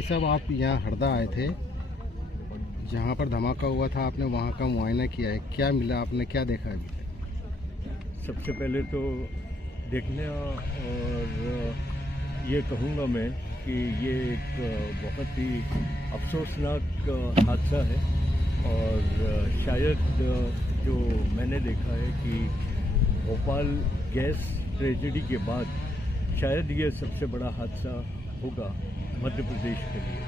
भाई साहब, आप यहाँ हरदा आए थे, जहाँ पर धमाका हुआ था, आपने वहाँ का मुआयना किया है, क्या मिला, आपने क्या देखा अभी तक? सबसे पहले तो देखने और ये कहूँगा मैं कि ये एक बहुत ही अफसोसनाक हादसा है और शायद जो मैंने देखा है कि भोपाल गैस ट्रेजेडी के बाद शायद ये सबसे बड़ा हादसा होगा मध्य प्रदेश के लिए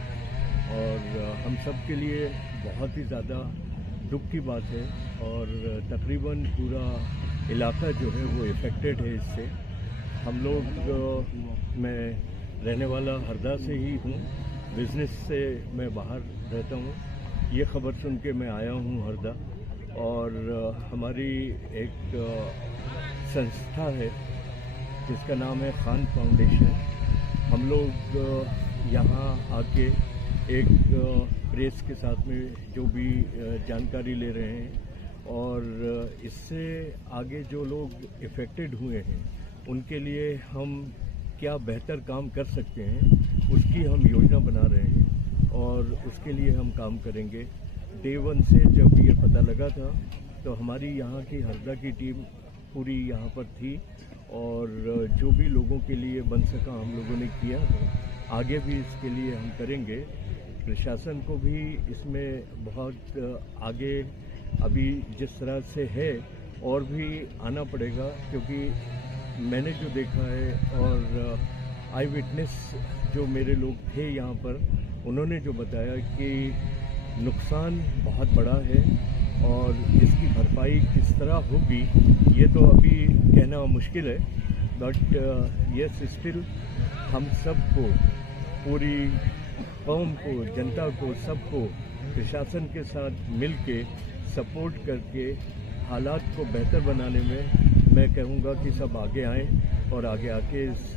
और हम सब के लिए बहुत ही ज़्यादा दुख की बात है और तकरीबन पूरा इलाका जो है वो इफ़ेक्टेड है इससे। हम लोग मैं रहने वाला हरदा से ही हूँ, बिज़नेस से मैं बाहर रहता हूँ। ये ख़बर सुन के मैं आया हूँ हरदा और हमारी एक संस्था है जिसका नाम है खान फाउंडेशन। हम लोग यहाँ आके एक प्रेस के साथ में जो भी जानकारी ले रहे हैं और इससे आगे जो लोग इफ़ेक्टेड हुए हैं उनके लिए हम क्या बेहतर काम कर सकते हैं उसकी हम योजना बना रहे हैं और उसके लिए हम काम करेंगे। डे वन से जब ये पता लगा था तो हमारी यहाँ की हरदा की टीम पूरी यहाँ पर थी और जो भी लोगों के लिए बन सका हम लोगों ने किया है, आगे भी इसके लिए हम करेंगे। प्रशासन को भी इसमें बहुत आगे अभी जिस तरह से है और भी आना पड़ेगा, क्योंकि मैंने जो देखा है और आई विटनेस जो मेरे लोग थे यहाँ पर, उन्होंने जो बताया कि नुकसान बहुत बड़ा है और इसकी भरपाई किस तरह होगी ये तो अभी कहना मुश्किल है। बट यस, स्टिल हम सबको, पूरी कौम को, जनता को, सबको प्रशासन के साथ मिल के सपोर्ट करके हालात को बेहतर बनाने में मैं कहूँगा कि सब आगे आएँ और आगे आके इस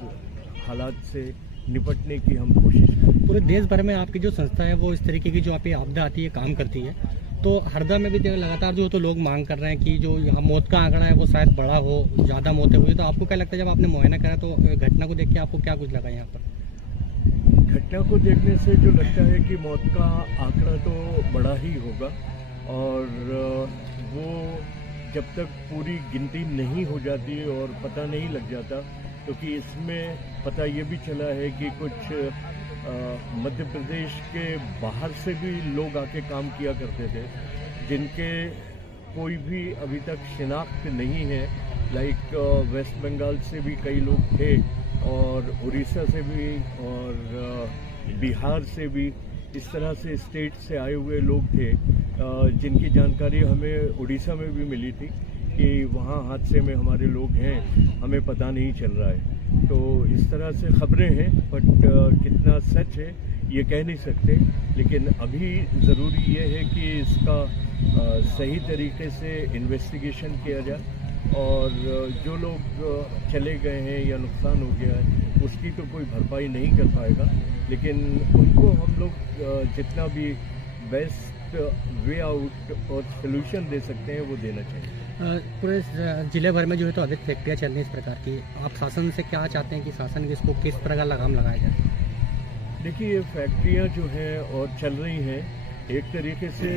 हालात से निपटने की हम कोशिश करें। पूरे देश भर में आपकी जो संस्था है वो इस तरीके की जो आपकी आपदा आती है काम करती है, तो हरदा में भी लगातार जो तो लोग मांग कर रहे हैं कि जो यहाँ मौत का आंकड़ा है वो शायद बड़ा हो, ज़्यादा मौतें हुई। तो आपको क्या लगता है, जब आपने मुआयना करा तो घटना को देख के आपको क्या कुछ लगा यहाँ पर? घटना को देखने से जो लगता है कि मौत का आंकड़ा तो बड़ा ही होगा और वो जब तक पूरी गिनती नहीं हो जाती और पता नहीं लग जाता, क्योंकि इसमें पता ये भी चला है कि कुछ मध्य प्रदेश के बाहर से भी लोग आके काम किया करते थे जिनके कोई भी अभी तक शिनाख्त नहीं है। लाइक वेस्ट बंगाल से भी कई लोग थे और उड़ीसा से भी और बिहार से भी, इस तरह से स्टेट से आए हुए लोग थे जिनकी जानकारी हमें उड़ीसा में भी मिली थी कि वहाँ हादसे में हमारे लोग हैं, हमें पता नहीं चल रहा है। तो इस तरह से खबरें हैं, बट कितना सच है ये कह नहीं सकते। लेकिन अभी ज़रूरी ये है कि इसका सही तरीके से इन्वेस्टिगेशन किया जाए और जो लोग चले गए हैं या नुकसान हो गया है उसकी तो कोई भरपाई नहीं कर पाएगा, लेकिन उनको हम लोग जितना भी बेस्ट वे आउट और सोल्यूशन दे सकते हैं वो देना चाहिए। पूरे जिले भर में जो है तो अधिक फैक्ट्रियाँ चल रही हैं इस प्रकार की, आप शासन से क्या चाहते हैं कि शासन इसको किस तरह का लगाम लगाया जाए? देखिए, ये फैक्ट्रियाँ जो हैं और चल रही हैं, एक तरीके से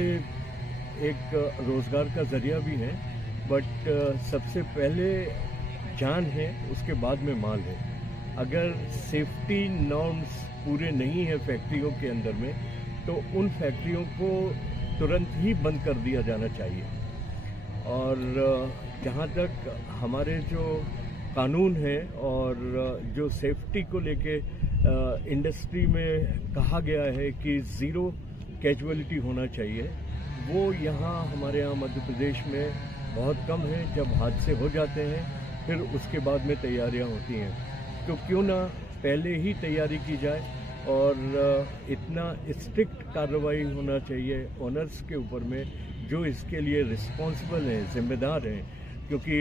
एक रोज़गार का ज़रिया भी है, बट सबसे पहले जान है, उसके बाद में माल है। अगर सेफ्टी नॉर्म्स पूरे नहीं हैं फैक्ट्रियों के अंदर में तो उन फैक्ट्रियों को तुरंत ही बंद कर दिया जाना चाहिए। और जहाँ तक हमारे जो कानून है और जो सेफ्टी को लेके इंडस्ट्री में कहा गया है कि ज़ीरो कैजुअलिटी होना चाहिए, वो यहाँ हमारे यहाँ मध्य प्रदेश में बहुत कम है। जब हादसे हो जाते हैं फिर उसके बाद में तैयारियाँ होती हैं, तो क्यों ना पहले ही तैयारी की जाए और इतना स्ट्रिक्ट कार्रवाई होना चाहिए ओनर्स के ऊपर में जो इसके लिए रिस्पॉन्सिबल हैं, जिम्मेदार हैं, क्योंकि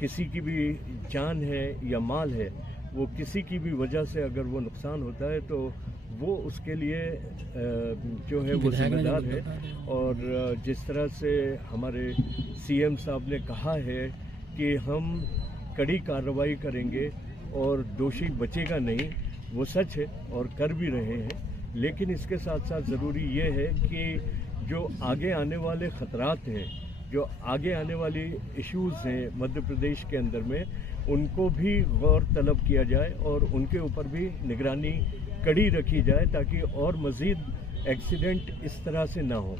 किसी की भी जान है या माल है, वो किसी की भी वजह से अगर वो नुकसान होता है तो वो उसके लिए जो है वो जिम्मेदार है। और जिस तरह से हमारे सीएम साहब ने कहा है कि हम कड़ी कार्रवाई करेंगे और दोषी बचेगा नहीं, वो सच है और कर भी रहे हैं। लेकिन इसके साथ साथ ज़रूरी ये है कि जो आगे आने वाले ख़तरात हैं, जो आगे आने वाली इश्यूज़ हैं मध्य प्रदेश के अंदर में, उनको भी गौर तलब किया जाए और उनके ऊपर भी निगरानी कड़ी रखी जाए ताकि और मज़ीद एक्सीडेंट इस तरह से ना हो।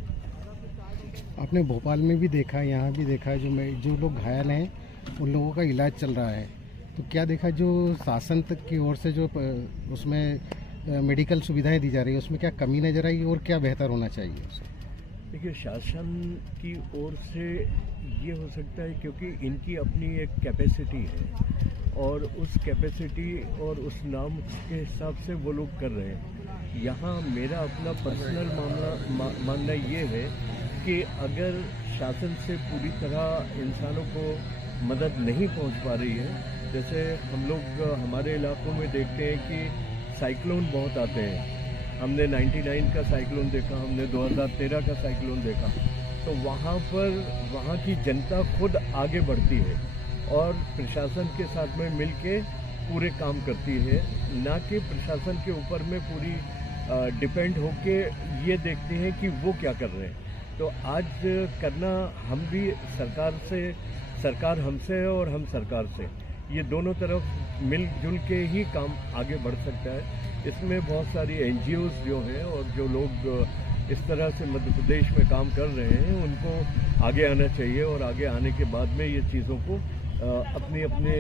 आपने भोपाल में भी देखा, यहाँ भी देखा है, जो लोग घायल हैं उन लोगों का इलाज चल रहा है, तो क्या देखा जो शासन तक की ओर से जो उसमें मेडिकल सुविधाएं दी जा रही है उसमें क्या कमी नज़र आई और क्या बेहतर होना चाहिए? देखिए, शासन की ओर से ये हो सकता है क्योंकि इनकी अपनी एक कैपेसिटी है और उस कैपेसिटी और उस नाम के हिसाब से वो लोग कर रहे हैं। यहाँ मेरा अपना पर्सनल मानना ये है कि अगर शासन से पूरी तरह इंसानों को मदद नहीं पहुँच पा रही है, जैसे हम लोग हमारे इलाकों में देखते हैं कि साइक्लोन बहुत आते हैं। हमने 99 का साइक्लोन देखा, हमने 2013 का साइक्लोन देखा, तो वहाँ पर वहाँ की जनता खुद आगे बढ़ती है और प्रशासन के साथ में मिलके पूरे काम करती है, ना कि प्रशासन के ऊपर में पूरी डिपेंड होके ये देखते हैं कि वो क्या कर रहे हैं। तो आज करना हम भी सरकार से, सरकार हमसे है और हम सरकार से, ये दोनों तरफ मिलजुल के ही काम आगे बढ़ सकता है। इसमें बहुत सारी NGOs जो हैं और जो लोग इस तरह से मध्य प्रदेश में काम कर रहे हैं उनको आगे आना चाहिए और आगे आने के बाद में ये चीज़ों को अपने अपने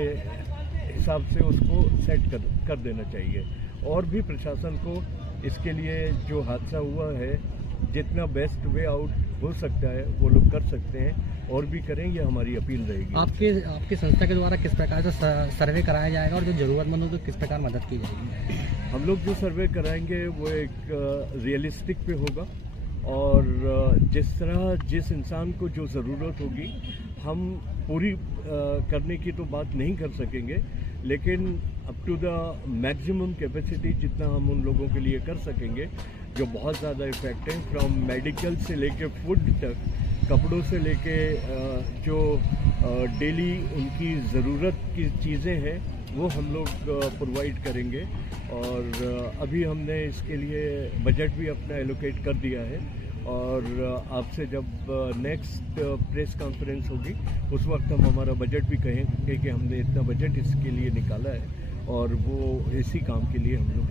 हिसाब से उसको सेट कर देना चाहिए। और भी प्रशासन को इसके लिए जो हादसा हुआ है जितना बेस्ट वे आउट हो सकता है वो लोग कर सकते हैं और भी करें, ये हमारी अपील रहेगी। आपकी संस्था के द्वारा किस प्रकार से सर्वे कराया जाएगा और जो ज़रूरतमंदों को किस प्रकार मदद की जाएगी? हम लोग जो सर्वे कराएंगे वो एक रियलिस्टिक पे होगा और जिस इंसान को जो ज़रूरत होगी हम पूरी करने की तो बात नहीं कर सकेंगे, लेकिन up to the maximum capacity जितना हम उन लोगों के लिए कर सकेंगे जो बहुत ज़्यादा इफेक्ट है, फ्रॉम मेडिकल से लेके फूड तक, कपड़ों से लेके जो डेली उनकी ज़रूरत की चीज़ें हैं वो हम लोग प्रोवाइड करेंगे। और अभी हमने इसके लिए बजट भी अपना एलोकेट कर दिया है और आपसे जब नेक्स्ट प्रेस कॉन्फ्रेंस होगी उस वक्त हम हमारा बजट भी कहेंगे कि हमने इतना बजट इसके लिए निकाला है और वो इसी काम के लिए हम लोग